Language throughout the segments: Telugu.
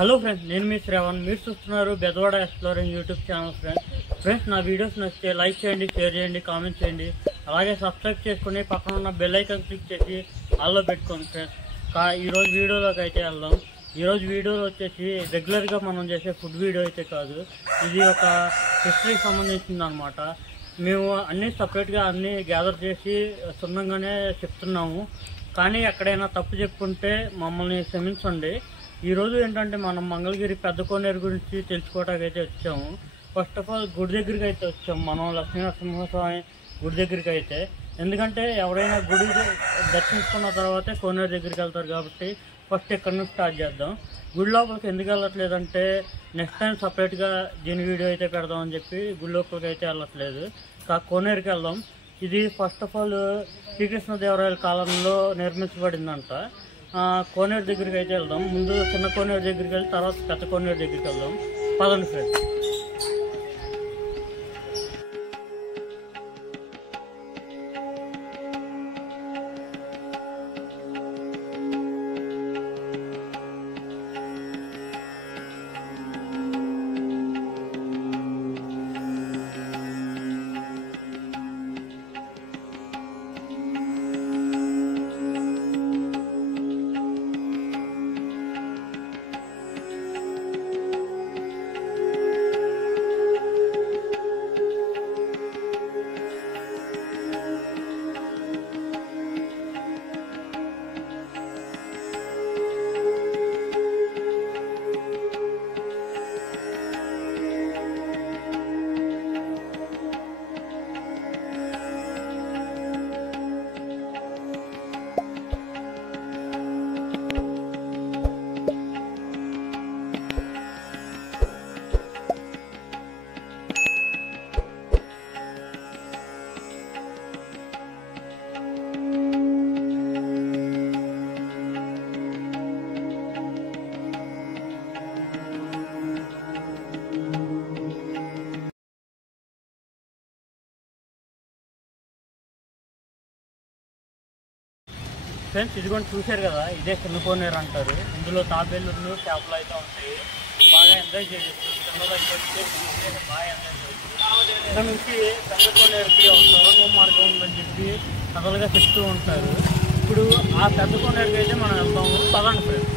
హలో ఫ్రెండ్స్, నేను మీ శ్రవణ్. మీరు చూస్తున్నారు Bezawada exploring YouTube channel. Friends నా వీడియోస్ నచ్చితే లైక్ చేయండి, షేర్ చేయండి, కామెంట్ చేయండి. అలాగే సబ్స్క్రైబ్ చేసుకుని పక్కన ఉన్న బెల్ ఐకాన్ క్లిక్ చేసి ఆల్లో పెట్టుకోండి. ఫ్రెండ్స్ ఈరోజు వీడియోలోకి అయితే వెళ్దాం. ఈరోజు వీడియోలో వచ్చేసి రెగ్యులర్గా మనం చేసే ఫుడ్ వీడియో అయితే కాదు, ఇది ఒక హిస్టరీకి సంబంధించింది అనమాట. మేము అన్నీ సపరేట్గా అన్నీ గ్యాదర్ చేసి సున్నంగానే చెప్తున్నాము. కానీ ఎక్కడైనా తప్పు చెప్పుకుంటే మమ్మల్ని క్షమించండి. ఈరోజు ఏంటంటే మనం మంగళగిరి పెద్ద కోనేరు గురించి తెలుసుకోవడానికి అయితే వచ్చాము. ఫస్ట్ ఆఫ్ ఆల్ గుడి దగ్గరికి అయితే వచ్చాము మనం, లక్ష్మీనరసింహస్వామి గుడి దగ్గరికి అయితే. ఎందుకంటే ఎవరైనా గుడి దర్శించుకున్న తర్వాతే కోనేరు దగ్గరికి వెళ్తారు కాబట్టి ఫస్ట్ ఇక్కడ నుంచి స్టార్ట్ చేద్దాం. గుడి లోపలికి ఎందుకు వెళ్ళట్లేదంటే నెక్స్ట్ టైం సపరేట్గా దీని వీడియో అయితే పెడదామని చెప్పి గుడి లోపలికి అయితే వెళ్ళట్లేదు. కోనేరుకి వెళ్దాం. ఇది ఫస్ట్ ఆఫ్ ఆల్ శ్రీకృష్ణదేవరాయల కాలంలో నిర్మించబడిందంట. కోనేరు దగ్గరికి అయితే వెళ్దాం. ముందు చిన్న కోనేరు దగ్గరికి వెళ్ళి తర్వాత పెద్ద కోనేరు దగ్గరికి వెళ్దాం. పదండి ఫ్రెండ్స్. ఫ్రెండ్స్ ఇదిగోండి, చూశారు కదా, ఇదే చిన్న కోనేరు అంటారు. ఇందులో తాబేళ్ళు చేపలు అయితే ఉంటాయి. బాగా ఎంజాయ్ చేయొచ్చు. పిల్లలు అయితే బాగా ఎంజాయ్ చేయొచ్చు. ఇక్కడ నుంచి పెద్ద కోనేరుకి సొరంగ మార్గం ఉందని చెప్పి కథలుగా చెప్తూ ఉంటారు. ఇప్పుడు ఆ పెద్ద కోనేరుకి అయితే మనం వెళ్తాము. పదండి ఫ్రెండ్స్.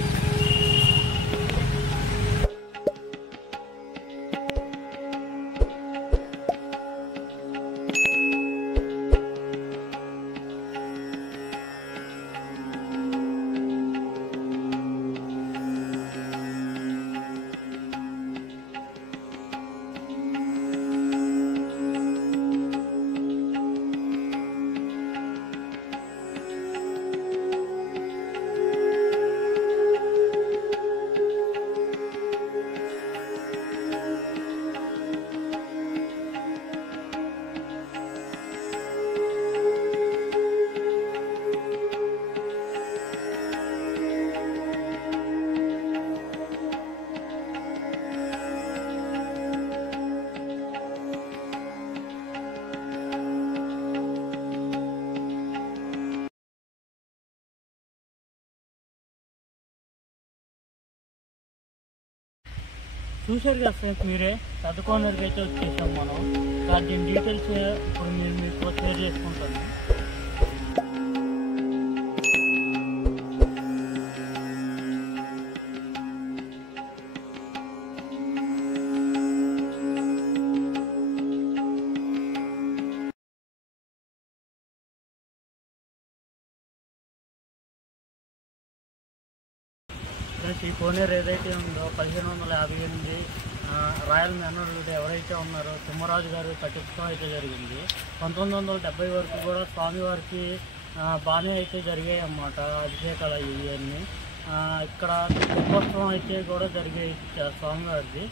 చూసారు కదా ఫ్రెండ్స్, మీరే పెద్ద కోనేరుకి అయితే వచ్చేసాం మనం. దీని డీటెయిల్స్ ఇప్పుడు మీకు షేర్ చేసుకుంటాను. ఈ కోనేరు ఏదైతే ఉందో 1558 రాయల్ మేనల్లుడు ఎవరైతే ఉన్నారో తిమ్మరాజు గారు కట్టించడం అయితే జరిగింది. 1970 వరకు కూడా స్వామివారికి బాగానే అయితే జరిగాయి అన్నమాట అభిషేకాలు ఇవన్నీ. ఇక్కడ తెప్పోత్సవం అయితే కూడా జరిగాయి స్వామివారిది.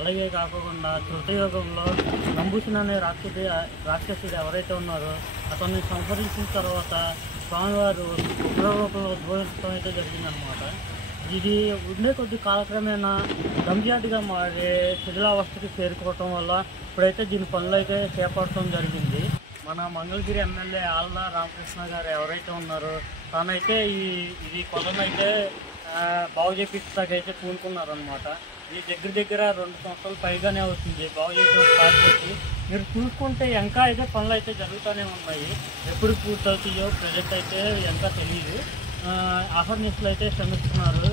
అలాగే కాకుండా కృతయుగంలో నంబూసిన అనే రాక్షసుడు ఎవరైతే ఉన్నారో అతన్ని సంహరించిన తర్వాత స్వామివారు ఉగ్రరూపంలో ఉద్భవించడం అయితే జరిగిందనమాట. ఇది ఉండే కొద్ది కాలక్రమేణా గంజాటిగా మారి శిథిలావస్థకి చేరుకోవటం వల్ల ఇప్పుడైతే దీని పనులు అయితే చేపట్టడం జరిగింది. మన మంగళగిరి ఎమ్మెల్యే ఆళ్ళ రామకృష్ణ గారు ఎవరైతే ఉన్నారో తానైతే ఇది కొలనైతే బాగు చేపించడానికైతే పూనుకున్నారనమాట. ఇది దగ్గర 2 సంవత్సరాల పైగానే అవుతుంది బాగు చేయడం స్టార్ట్ చేసి. మీరు చూసుకుంటే ఇంకా అయితే పనులు అయితే జరుగుతూనే ఉన్నాయి. ఎప్పుడు పూర్తవుతాయో ప్రజెంట్ అయితే ఇంకా తెలియదు. అహర్నిశలు అయితే శ్రమిస్తున్నారు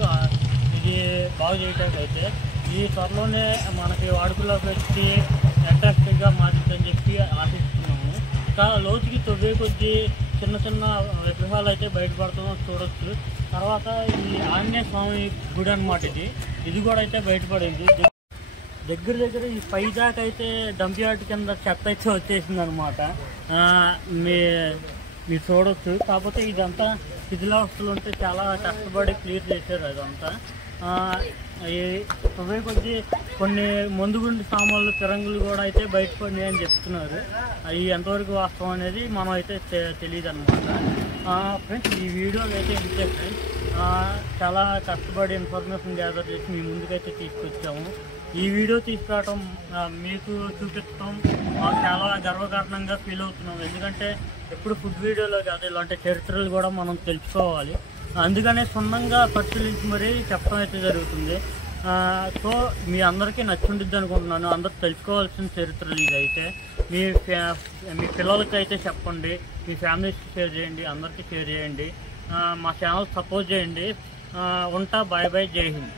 ఇది బాగు చేయడానికి అయితే. ఈ త్వరలోనే మనకి వాడుకలోకి వచ్చి ఫ్యాంటాస్టిక్గా మారిందని చెప్పి ఆశిస్తున్నాము. చాలా లోతుకి తవ్వే కొద్దీ చిన్న విగ్రహాలు అయితే బయటపడుతున్నాం చూడొచ్చు. తర్వాత ఈ ఆంజనేయ స్వామి గుడి అనమాట. ఇది కూడా అయితే బయటపడింది. దగ్గర ఈ పై దాకా అయితే డంప్ యార్డ్ కింద చెత్త అయితే వచ్చేసింది అనమాట. మీరు చూడొచ్చు. కాకపోతే ఇదంతా శిథిలావస్థలు ఉంటే చాలా కష్టపడి క్లియర్ చేశారు అదంతా. అవే కొద్ది కొన్ని మందుగుండి సామాన్లు ఫిరంగులు కూడా అయితే బయటపడినాయి అని చెప్తున్నారు. అవి ఎంతవరకు వాస్తవం అనేది మనం అయితే తెలియదు అనమాట. ఫ్రెండ్స్ ఈ వీడియోలు అయితే ఇంతే ఫ్రెండ్స్. చాలా కష్టపడి ఇన్ఫర్మేషన్ గ్యాదర్ చేసి మీ ముందుకైతే తీసుకొచ్చాము. ఈ వీడియో తీసుకురావటం మీకు చూపించడం చాలా గర్వకారణంగా ఫీల్ అవుతున్నాం. ఎందుకంటే ఎప్పుడు ఫుడ్ వీడియోలో కాదు ఇలాంటి చరిత్రలు కూడా మనం తెలుసుకోవాలి. అందుకనే క్షుణ్ణంగా పరిశీలించి మరీ చెప్పడం అయితే జరుగుతుంది. సో మీ అందరికీ నచ్చుండిద్ది అనుకుంటున్నాను. అందరూ తెలుసుకోవాల్సిన చరిత్రలు ఇదైతే. మీ పిల్లలకి అయితే చెప్పండి, మీ ఫ్యామిలీస్కి షేర్ చేయండి, అందరికీ షేర్ చేయండి. మా ఛానల్ సపోర్ట్ చేయండి. ఉంటా. Bye bye. జై హింద్.